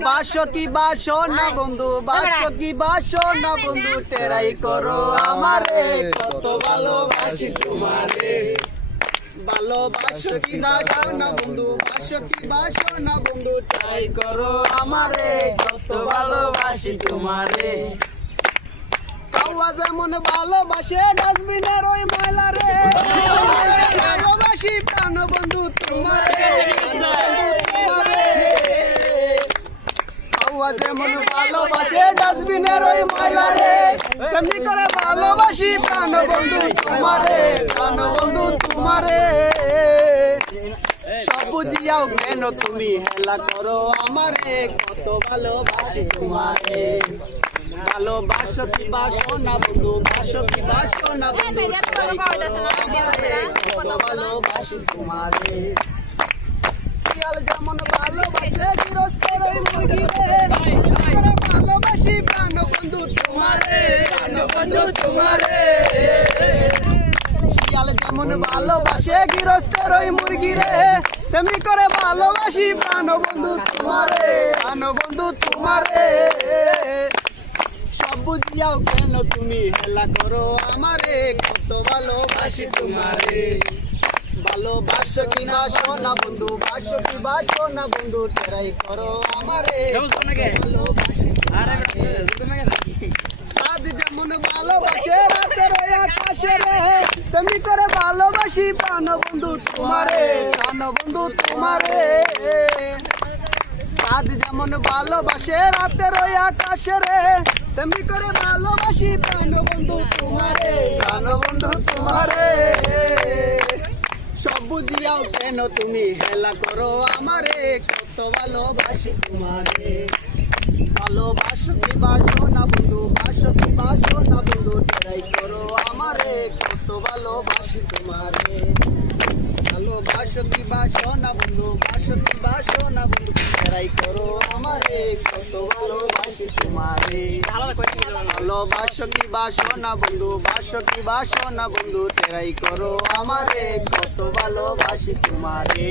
বাসো কি বাসো না বন্ধু বাসো কি বাসো না বন্ধু টেরাই করো আমারে, কত ভালোবাসি তোমারে। ভালোবাসো কি বাসো না বন্ধু বাসো কি বাসো না বন্ধু ট্রাই করো আমারে, কত ভালোবাসি তোমারে। পাওয়া যেমন ভালোবাসে ডাস্টবিনের ওই ময়লা রে ভালোবাসি প্রাণ বন্ধু তোমারে তোমারে পাওয়া যেমন ভালোবাসে, ডাস্টবিনের ওই ময়লা রে তেমনি করে ভালোবাসি প্রাণ বন্ধু তোমারে, প্রাণ বন্ধু তোমারে। সব বুঝিয়াও কেন তুমি হেলা করো আমারে? কত ভালোবাসি তোমারে। ভালোবাসো কি বাসো না বন্ধু বাসো কি বাসো না বন্ধু ভালোবাসি তোমারে। যেমন ভালোবাসে গৃহস্থের বন্ধু তোমারে। শিয়াল যেমন ভালোবাসে গৃহস্থের ওই মুরগি রে। তেমনি করে ভালোবাসি প্রাণ বন্ধু তোমারে প্রাণ বন্ধু তোমারে। সব বুঝিয়াও কেন তুমি হেলা করো আমারে? কত ভালোবাসি তোমারে। ভালোবাসো কি না বন্ধু বাসো কি বাসো না বন্ধু টেরাই করো আমারে। ভালোবাসি চাঁদ যেমন ভালোবাসে রাতের ওই আকাশে রে তেমনি করে ভালোবাসি প্রাণ বন্ধু তোমারে প্রাণ বন্ধু তোমারে। চাঁদ যেমন ভালোবাসে রাতের ওই আকাশে রে তেমনি করে ভালোবাসি প্রাণ বন্ধু তোমারে প্রাণ বন্ধু তোমারে। সব বুঝিয়াও কেন তুমি হেলা করো আমারে, কত ভালোবাসি তোমারে। ভালোবাসো কি বাসো না বন্ধু, বাসো কি বাসো না বন্ধু, ট্রাই করো আমারে কত ভালোবাসি তোমারে। ভালোবাসো কি বাসো না বন্ধু? বাসো কি বাসো না বন্ধু? ট্রাই করো আমারে? কত ভালোবাসি তোমারে। ভালোবাসো কি বাসো না বন্ধু? বাসো কি বাসো না বন্ধু? ট্রাই করো আমারে। কত ভালোবাসি তোমারে।